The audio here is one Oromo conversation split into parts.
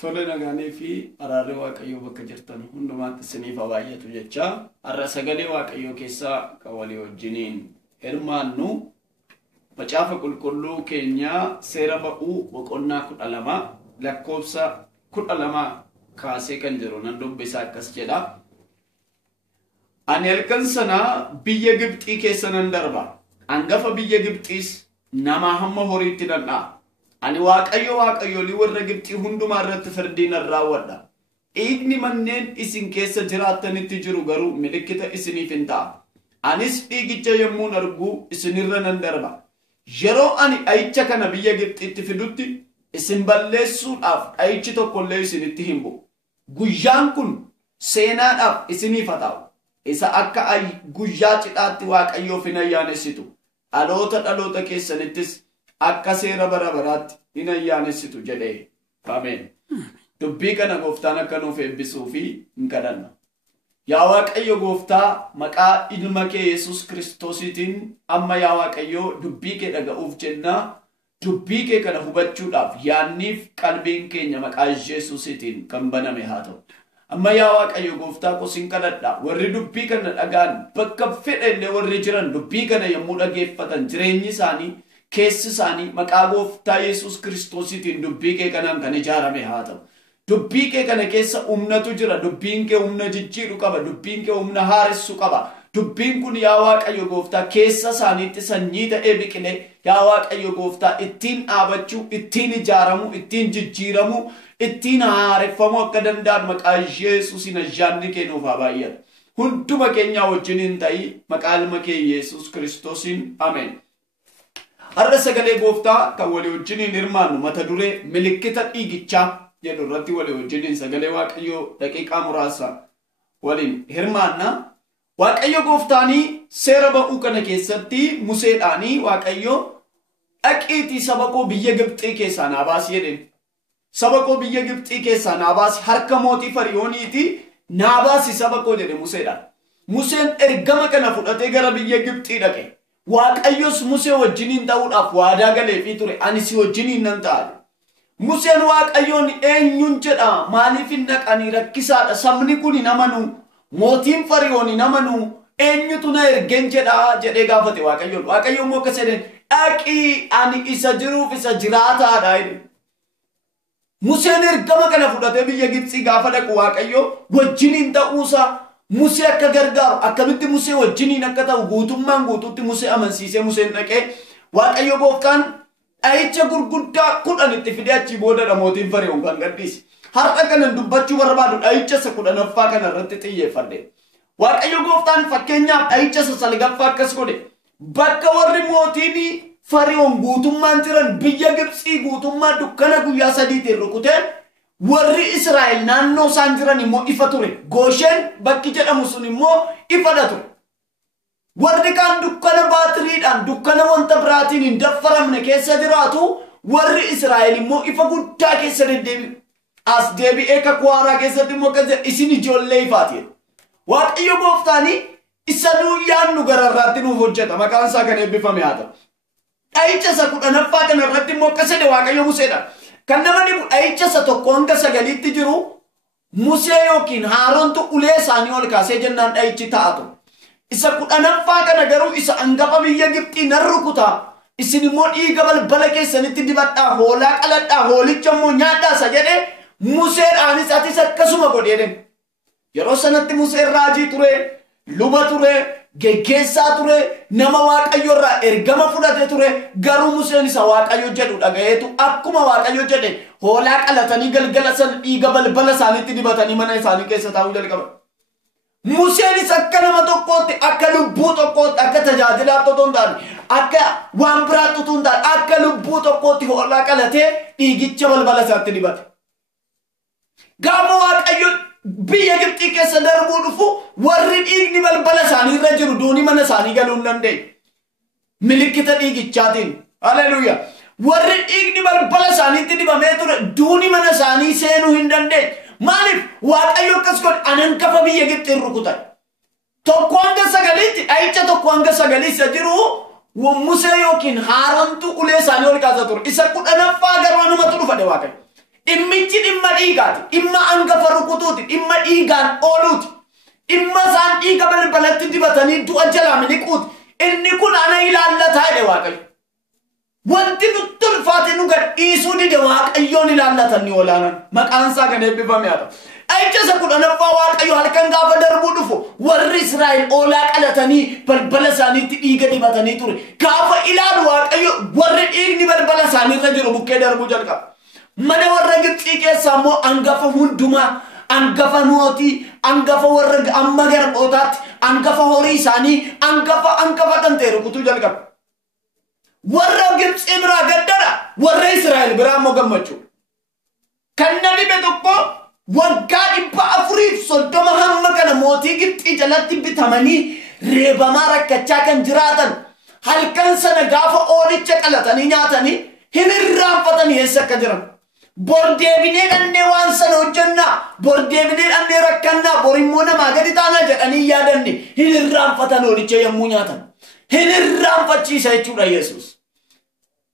Tole nagaanii fi araarri waaqayyoo bakka jirtan hundumaatti isiniif haa baay'atu jecha har'a sagalee waaqayyoo keessaa kan walii wajjiniin hirmaannu macaafa qulqulluu keenya seera ba'uu boqonnaa 12 lakkoofsa 12 kaasee kan jiru nan dubbisaa akkas jedha. Ani halkan sana biyya Gibxii keessa nan darba. Hangafa biyya Gibxiis nama hamma horiitti nan dha'a. Ani waaqayyo li warra Gibxii hundumaa irratti firdiin raawwadha. Dhiigni manneen isin keessa jiraatanitti jiru garuu milikkita isiniif hin ta'a. Anis dhiigicha yommuun argu isinirra nan darba. Yeroo ani dha'icha kana biyya Gibxiitti fidutti isin balleessuudhaaf dha'ichi tokkollee isinitti hin bu'u. Guyyaan kun seenaadhaaf isiniif haa ta'u. Isa akka guyyaa cidhaatti waaqayyoof hin ayyaanessitu. Dhaloota keessanittis akka seera bara baraatti hin ayyaanessitu jedhee. Ameen. Dubbii kana gooftaan akka nuuf eebbisuu fi hin kadhanna. Yaa Waaqayyo gooftaa maqaa ilma kee Yesus Kiristoosiitiin amma yaa Waaqayyo dubbii kee dhaga'uuf jennaa dubbii kee kana hubachuudhaaf yaanniif qalbiin keenya maqaa Yesuusiitiin kan baname haa ta'u. Amma yaa Waaqayyo gooftaa koo sin kadhadha warri dubbii kana dhagaan bakka fedhe illee warri jiran dubbii kana yommuu dhageeffatan jireenyi isaanii keessi isaanii maqaa gooftaa Yesus Kiristoosiitiin dubbii kee kanaan kan ijaarame haa ta'u. Dubbii kee kana keessa humnatu jira. Dubbiin kee humna jijjiiru qaba. Dubbiin kee humna haaressu qaba. Dubbiin kun yaa Waaqayyo gooftaa keessa isaaniitti sanyii ta'ee biqilee yaa Waaqayyo gooftaa ittiin dhaabachuu, ittiin ijaaramu, ittiin jijjiiramu, ittiin haareffamu akka danda'an maqaa Yesuusiin ayyaanni kee nuuf haa baay'atu. Hunduma keenya wajjiniin ta'ii maqaa ilma kee Yesus Kiristoosiin ameen. Har'a sagalee gooftaa kan walii wajjiniin hirmaannu mata duree milikkita dhiigichaa jedhu irratti walii wajjiniin sagalee waaqayyoo daqiiqaa muraasa waliin hirmaanna. Waaqayyo gooftaanii seera ba'uu kana keessatti Museedhaanii waaqayyo dhaqiitii saba koo biyya Gibxii keessaa naa baasi jedheen. Saba koo biyya Gibxii keessaa naa baasi harka mootii Fariyooniitii naa baasi saba koo jedhe Museedhaan. Museen ergama kana fudhatee gara biyya Gibxii dhaqe. Waaqayyos Musee wajjiniin ta'uudhaaf waadaa galeefii ture. Ani si wajjiniin nan ta'a. Museen waaqayyoon eenyuun jedha maaliif hin dhaqanii rakkisaadha sabni kun hin amanu mootiin Fariyoon hin amanu eenyutu na ergeen jedha jedhee gaafate waaqayyoon. Waaqayyoon immoo akkas jedheen dhaqii ani isa jiruuf isa jiraataadha jedhe. Museen ergama kana fudhatee biyya Gibxii gaafa dhaqu waaqayyo wajjiniin ta'uusaa Musee akka gargaaru akkamitti Musee wajjiniin akka ta'u guutummaan guutuutti Musee amansiisee Museen dhaqee waaqayyo gooftaan dha'icha gurguddaa 10 itti fidee achii boodadha mootiin Fariyoon kan gadhiise. Har'a kanan dubbachuu barbaadu dha'icha isa 10ffaa kana irratti xiyyeeffadhe. Waaqayyo gooftaan fakkeenyaaf dha'icha isa 9ffaa akkas godhe. Bakka warri mootiin Fariyoon guutummaan jiran biyya Gibxii guutummaa dukkana guyyaa 3tiin rukuteen warri Israa'el naannoo isaan jiran immoo ifa ture. Gooshen bakki jedhamu sun immoo ifadha ture. Warri kaan dukkana baatiriidhaan dukkana wanta biraatiin hin daffaramne keessa jiraatu warri Israa'el immoo ifa guddaa keessa deddeebi'u. As deebi'ee kakuu haaraa keessatti immoo akkas jedha isin ijoollee ifaati. Waaqayyo gooftaanii isa nuu yaannu gararraatti nuuf hojjeta maqaan isaa kan eebbifame haa ta'u. Dha'icha isa 10ffaa kana irratti immoo akkas jedhe waaqayyo Museedhaan. Kan nama dhibu dha'icha isa 1 hanga 9tti jiru Musee yookiin Haaroontu ulee isaanii ol kaasee jennaan dha'ichi ta'atu. Isa 10ffaa kana garuu isa hangafa biyya Gibxii nan rukutaa. Isin immoo dhiiga balbala keessanitti dibadhaa hoolaa qaladhaa hoolicha immoo nyaadhaa isa jedhe Museedhaanis atis akkasuma godheedhen. Yeroo sanatti Museen raajii ture, luba ture, geggeessaa ture, nama waaqayyo irraa ergama fudhate ture. Garuu Museen isa waaqayyo jedhu dhagayeetu akkuma waaqayyo jedhe hoolaa qalatanii galgala sana dhiiga balbala isaaniitti dibatanii mana isaanii keessa taa'uu jalqaban. Museenis akka nama tokkootti akka lubbuu tokkootti akka tajaajilaatti otoo hin taane akka waan biraatti otoo hin taane akka lubbuu tokkootti hoolaa qalatee dhiigicha balbala isaatti dibate. Gaafa waaqayyo biyya Gibxii keessa darbuu dhufu warri dhiigni balbala isaanii irra jiru duuni mana isaanii galuu hin dandeenye. Milikkita dhiigichaatiin. Haleluuyaa. Warri dhiigni balbala isaaniitti dibamee ture duuni mana isaanii seenuu hin dandeenye. Maaliif waaqayyo akkas godhe hangafa biyya Gibxii rukutan. 1 hanga 9tti dha'icha 1 hanga 9 isa jiru Musee yookiin Haaroontu ulee isaanii ol kaasa ture. Isa 10ffaa garuu anumatu dhufadhe waaqayyo. dhimmichi dhimma dhiigaati, dhimma hangafa rukutuuti, dhimma dhiigaan ooluuti, dhimma isaan dhiiga balbalatti dibatanii du'a jalaa miliquuti. Inni kun ana ilaallataa jedhe Waaqayyo. Wanti nutti ulfaate nu gadhiisuu dide Waaqayyoon ilaallatan ni olaanan. Maqaan isaa kan eebbifame haa ta'u. Ayicha isa kudhanaffaa Waaqayyo halkan gaafa darbuu dhufu warri Israa'el oolaa qalatanii balbala isaaniitti dhiiga dibatanii ture. Gaafa ilaalu Waaqayyo warri dhiigni balbala isaaniirra jiru bukkee darbuu jalqaba. Mana warra Gibxii keessaa immoo hangafa hundumaa, hangafa mootii, hangafa warra amma garbootaatti, hangafa horii isaanii, hangafa kan ta'e rukutuu jalqaba. Warra Gibxii biraa gaddara, warra Israa'el biraa immoo gammachuu. Kan na dhibe tokko waggaa 430 hamma kana mootii Gibxii jalatti bitamanii reebamaa rakkachaa kan jiraatan halkan sana gaafa oolicha qalatanii nyaatanii hin irraanfatanii eessa akka jiran. Bordeebinee dhannee waan sana hojjannaa, bordeebinee dhannee rakkannaa, borimmoo namaa gadi taanaa jedhanii yaadanne hin irraanfatan oolicha yommuu nyaatan. Hin irraanfachiisa jechuudha Yesuus.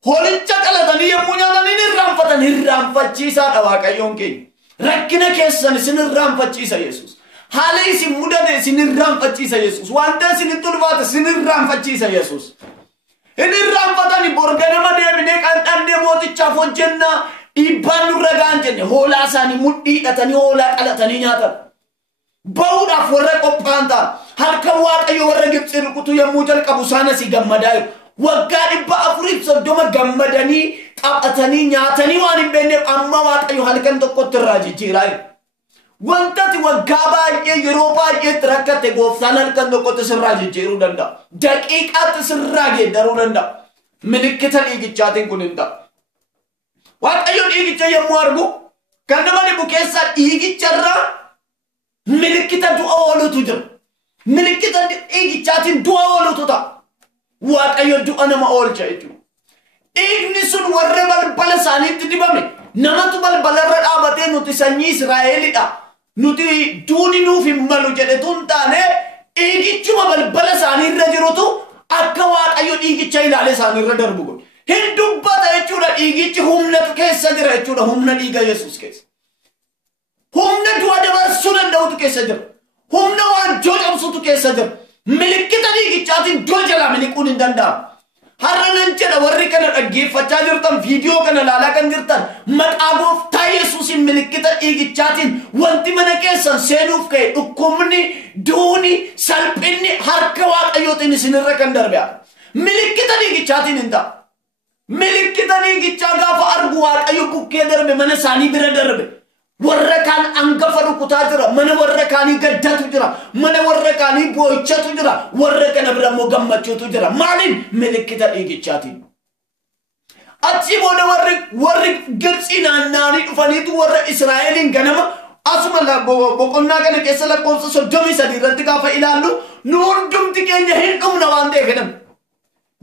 Hoolicha qalatanii yommuu nyaatan hin irraanfatan, irraanfachiisaadha Waaqayyoon keenya. Rakkina keessan isin irraanfachiisa Yesuus. Haala isin mudate isin irraanfachiisa Yesuus. Wanta isin ulfaate isin irraanfachiisa Yesuus. Hin irraanfatanii borganama deebinee dhannee mootichaaf hojjennaa. Dhiibbaan nurra ga'an jenne hoolaa isaanii mudhii hidhatanii hoolaa qalatanii nyaatan. Ba'uudhaaf warra qophaa'an ta'an halkan Waaqayyo warra Gibxii rukutuu yommuu jalqabu isaan asii gammadaa jiru. Waggaa 430 gammadanii taphatanii nyaatanii waan hin beekneef amma Waaqayyo halkan tokkotti irraa jijjiiraa jiru. Wantati waggaa baay'ee yeroo baay'eetti rakkatte gooftaan halkan tokkotti sirraa jijjiiruu danda'a. Daqiiqaatti sirraa geeddaruu danda'a. Milikkita dhiigichaatiin kun hin ta'a. Waaqayyo dhiigicha yommuu argu kan nama dhibu keessaa dhiigicharraa milikkita du'a oolutu jira. Milikkita dhiigichaatiin du'a oolutu ta'a. Waaqayyo du'a nama oolcha jechuudha. Dhiigni sun warra balbala isaaniitti dibame namatu balbalarra dhaabatee nuti sanyii Israa'elidha. Nuti duuni nuuf hin malu jedhetu hin taane dhiigichuma balbala isaaniirra jirutu akka Waaqayyo dhiigicha ilaale isaaniirra darbu godhe. Hin dubbata jechuudha dhiigichi humnatu keessa jira jechuudha humna dhiiga Yesuus keessa. Humna du'a dabarsuu danda'utu keessa jira. Humna waan jocomsutu keessa jira. Milikkita dhiigichaatiin du'a jalaa miliquun hin danda'amu. Har'a nan jedha warri kana dhaggeeffachaa jirtan viidiyoo kana ilaalaa kan jirtan maqaa gooftaa Yesuusin milikkita dhiigichaatiin wanti mana keessan seenuuf ka'e dhukkubni, duuni, salphinni harka Waaqayyootiin isinirra kan darbe. Milikkita dhiigichaatiin hin ta'a. Milikkita dhiigichaa gaafa argu Waaqayyo bukkee darbe mana isaanii bira darbe. Warra kaan hangafa rukutaa jira, mana warra kaanii gaddatu jira, mana warra kaanii boo'ichatu jira, warra kana bira immoo gammachuutu jira. Maaliin? Milikkita dhiigichaatiin. Achi booda warri Gibxii naanna'anii dhufaniitu warra Israa'eliin ganama asuma boqonnaa kana keessa lakkoofsa 33 irratti gaafa ilaallu nu hundumti keenya hin dhumna waan ta'eef jedhan.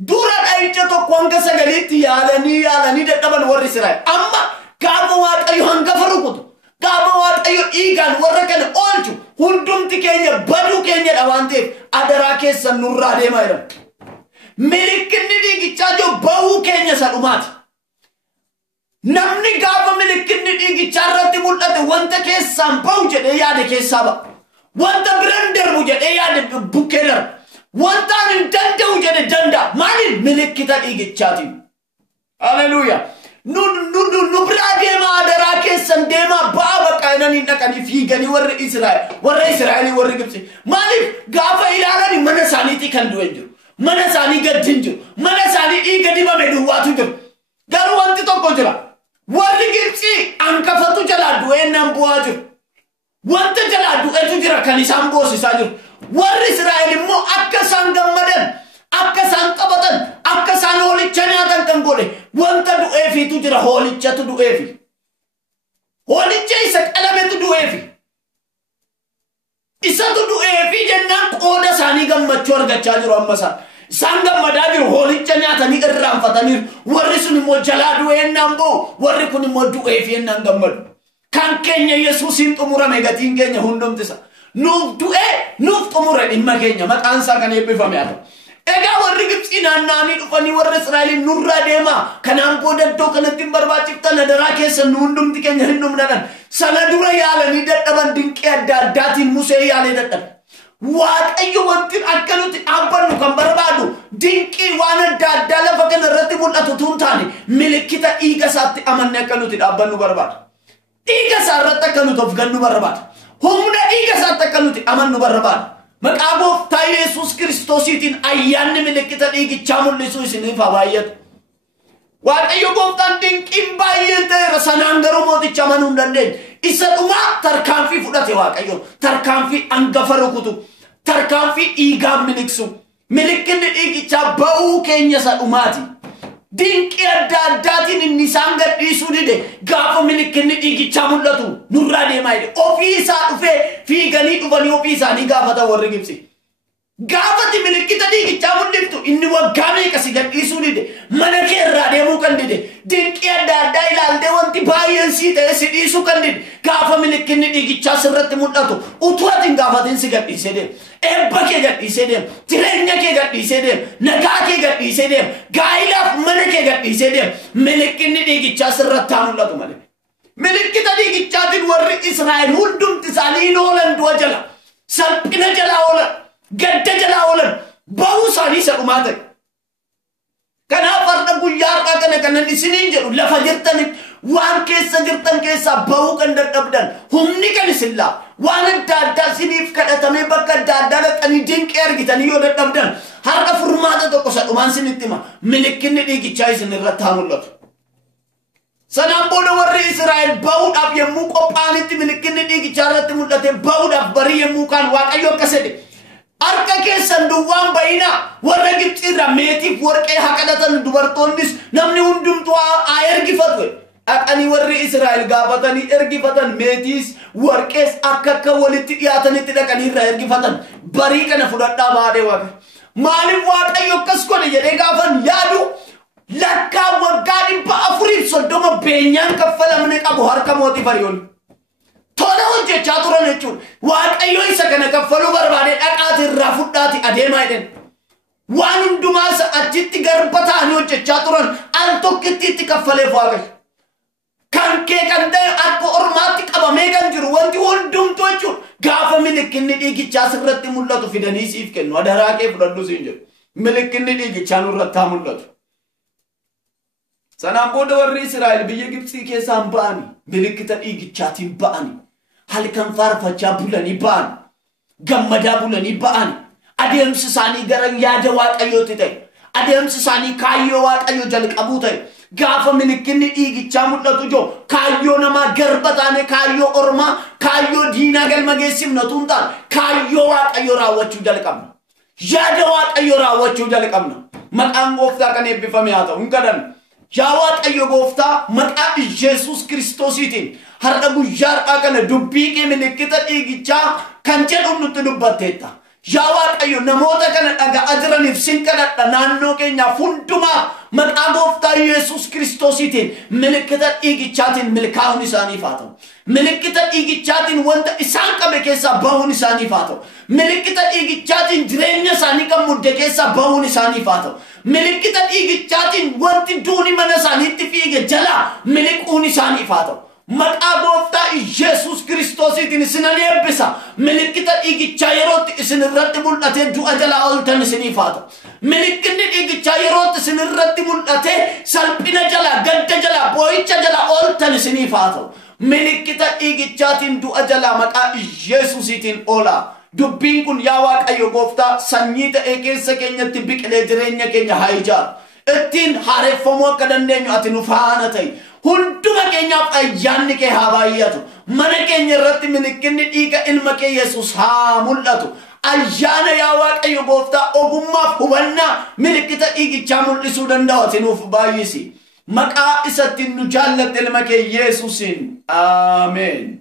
Dura dha'icha tokko hanga sagaliitti yaalanii dadhaban warri Israa'el. Amma gaafa Waaqayyo hangafa rukutu, gaafa Waaqayyo dhiigaan warra kana oolchu hundumti keenya baduu keenyadha waan ta'eef adaraa keessan nurraa deemaa jiran. Milikkinni dhiigichaa jiru bahuu keenya isa dhumaati. Namni gaafa milikkinni dhiigichaa irratti mul'ate wanta keessaan bahu jedhee yaade keessaa ba'a. Wanta biraan darbu jedhee yaade bukkee darba. Wantaan hin danda'u jedhe danda'a. Maaliin? Milikkita dhiigichaatiin. Haleluuyaa. Nu biraa deemaa adaraa keessan deemaa ba'a baqaananii dhaqanii fiiganii warri Israa'elii warri Gibxii. Maaliif? Gaafa ilaalanii mana isaaniitii kan du'e jiru. Mana isaanii gaddi jiru. Mana isaanii dhiiga dibame duwwaatu jiru. Garuu wanti tokko jira. Warri Gibxii hangafatu jalaa du'ee nan bu'aa jiru. Wanta jalaa du'etu jira kan isaan boosisaa jiru. Warri Israa'el immoo akka isaan gammadan, akka isaan taphatan, akka isaan hoolicha nyaatan kan godhe wanta du'eefiitu jira. Hoolichatu du'eefi. Hoolicha isa qalametu du'eefi. Isatu du'eefi jennaan qooda isaanii gammachuu argachaa jiru amma isaan gammadaa jiru. Hoolicha nyaatanii irraanfataniiru. Warri sun immoo jalaa du'ee ennaan bo'u, warri kun immoo du'eefi ennaan gammadu. Kan keenya Yesuusiin xumurame gatiin keenya hundumtisa. Nuuf du'ee nuuf xumure dhimma keenya maqaan isaa kan eebbifame haa ta'u. Egaa warri Gibxii naanna'anii dhufanii warra Israa'eliin nurraa deemaa kanaan booda iddoo kanatti hin barbaachiftan adaraa keessa nu hundumti keenya hin dhumnadhan sana dura yaalanii dadhaban dinqii adda addaatiin Musee yaalee dadhabe. Waaqayyo wanti akka nuti dhaabbannu kan barbaadu dinqii waan adda addaa lafa kana irratti mul'atu tun taane milikkita dhiiga isaatti amanne akka nuti dhaabbannu barbaada. Dhiiga isaa irratti akka nuti of gannu barbaada. Humna dhiiga isaatti akka nuti amannu barbaada. Maqaa Gooftaa Yesuus Kiristoosiitiin ayyaanni milikkita dhiigichaa mul'isu isiniif haa baay'atu. Waaqayyo Gooftaan dinqiin baay'ee ta'eera sanaan garuu mooticha amanuu hin dandeenye. Isa dhumaa tarkaanfii fudhate Waaqayyo. Tarkaanfii hangafa rukutu. Tarkaanfii dhiigaan miliqsu. Milikkitni dhiigichaa ba'uu keenya isa dhumaati. Dinqii adda addaatiin inni isaan gadhiisuu dide gaafa milikkitni dhiigichaa mul'atu nurraa deemaa jedhe. Ofii isaa dhufee fiiganii dhufanii ofii isaanii gaafatan warri Gibxi. Gaafati milikkita dhiigichaa mul'iftu inni waggaa meeqa si gadhiisuu dide mana kee irraa deemuu kan dide dinqii adda addaa ilaaltee wanti baay'een sii ta'e si dhiisuu kan dide gaafa milikkitni dhiigichaa sirratti mul'atu utuu ati hin gaafatin si gadhiisee deema. Eebba kee gadhiisee deema. Jireenya kee gadhiisee deema. Nagaa kee gadhiisee deema. Gaa'ilaaf mana kee gadhiisee deema. Milikkitni dhiigichaa sirratti haa mul'atu malee. Milikkita dhiigichaatiin warri Israa'el hundumti isaanii hin oolan du'a jala. Salphina jalaa oolan. Gadda jalaa oolan. Ba'uu isaanii isa dhumaa ta'e. Kanaaf har'a guyyaa har'aa kana kanan isiniin jedhu lafa jirtanitti waan keessa jirtan keessaa ba'uu kan dadhabdan humni kan isin laa waan adda addaa isiniif kadhatamee bakka adda addaa dhaqanii dinqii argitanii yoo dadhabdan har'a furmaata tokko isa dhumaan isinitti hima milikkitni dhiigichaa isin irratti haa mul'atu. Sanaan booda warri Israa'el ba'uudhaaf yommuu qophaa'anitti milikkitni dhiigichaa irratti mul'ate ba'uudhaaf barii yommuu kaan Waaqayyo akkas jedhe. Harka keessan duwwaan bayinaa warra Gibxii irraa meetiif warqee haa kadhatan dubartoonnis namni hundumtuu haa ergifatu. Dhaqanii warri Israa'el gaafatanii ergifatan meetiis warqees akka walitti dhiyaatanitti dhaqanii irraa ergifatan barii kana fudhadhaa baadee Waaqa. Maaliif Waaqayyo akkas godhe jedhee gaafan yaadu lakkaa waggaa 430 beenyaan kaffalamne qabu harka mootii Fara'oon. Tola hojjechaa turan jechuun Waaqayyo isa kana kaffaluu barbaade dhaqaati irraa fudhaati adeemaa jedhan. Waan hundumaas achitti garba ta'anii hojjechaa turan al tokkitti itti kaffaleef Waaqayyo. Kan kee kan ta'e akka ormaatti qabamee kan jiru wanti hundumtuu jechuun gaafa milikkitni dhiigichaa sirratti mul'atu fidanii siif kennu adaraa kee fudhadhu siin jedhu. Milikkitni dhiigichaa nurratti haa mul'atu. Sanaan booda warri Israa'el biyya Gibxii keessaan ba'anii milikkita dhiigichaatiin ba'anii halkan faarfachaa bulanii ba'an gammadaa bulanii ba'an adeemsi isaanii gara yaada Waaqayyootti ta'e adeemsi isaanii kaayyoo Waaqayyoo jalqabuu ta'e gaafa milikkitni dhiigichaa mul'atu joo kaayyoo namaa garba taane kaayyoo ormaa kaayyoo diinaa galma geessifnatu hin taane kaayyoo Waaqayyoo raawwachuu jalqabna yaada Waaqayyoo raawwachuu jalqabna maqaan Gooftaa kan eebbifame haa ta'u hin kadhannu. Yaa Waaqayyo Gooftaa maqaa Yesuus Kiristoosiitiin har'a guyyaa har'aa kana dubbii kee milikkita dhiigichaa kan jedhu nutti dubbatteetta. Yaa Waaqayyo namoota kana dhaga'aa jiraniif sin kadhadha naannoo keenyaaf hundumaa maqaa Gooftaa Yesuus Kiristoosiitiin milikkita dhiigichaatiin milkaa'uun isaaniif haa ta'u. Milikkita dhiigichaatiin wanta isaan qabe keessaa bahuun isaaniif haa ta'u. Milikkita dhiigichaatiin jireenya isaanii kan mudde keessaa bahuun isaaniif haa ta'u. Milikkita dhiigichaatiin wanti duuni mana isaaniitti fiige jala miliquun isaaniif haa ta'u. Maqaa Gooftaa Yesuus Kiristoosiitiin isinan eebbisa. Milikkita dhiigichaa yerootti isin irratti mul'atee du'a jalaa ooltan isiniif haa ta'u. Milikkitni dhiigichaa yerootti isin irratti mul'atee salphina jalaa gadda jalaa boo'icha jalaa ooltan isiniif haa ta'u. Milikkita dhiigichaatiin du'a jalaa maqaa Yesuusiitiin oola. Dubbiin kun yaa Waaqayyo Gooftaa sanyii ta'ee keessa keenyatti biqilee jireenya keenya haa ijaaru. Ittiin haareffamuu akka dandeenyu ati nu faana ta'i. Hunduma keenyaaf ayyaanni kee haa baay'atu. Mana keenya irratti milikkitni dhiiga ilma kee Yesuus haa mul'atu. Ayyaana yaa Waaqayyo Gooftaa ogummaaf hubannaa milikkita dhiigichaa mul'isuu danda'u ati nuuf baay'isi. Maqaa isatti nu jaallatte ilma kee Yesuusiin. Ameen.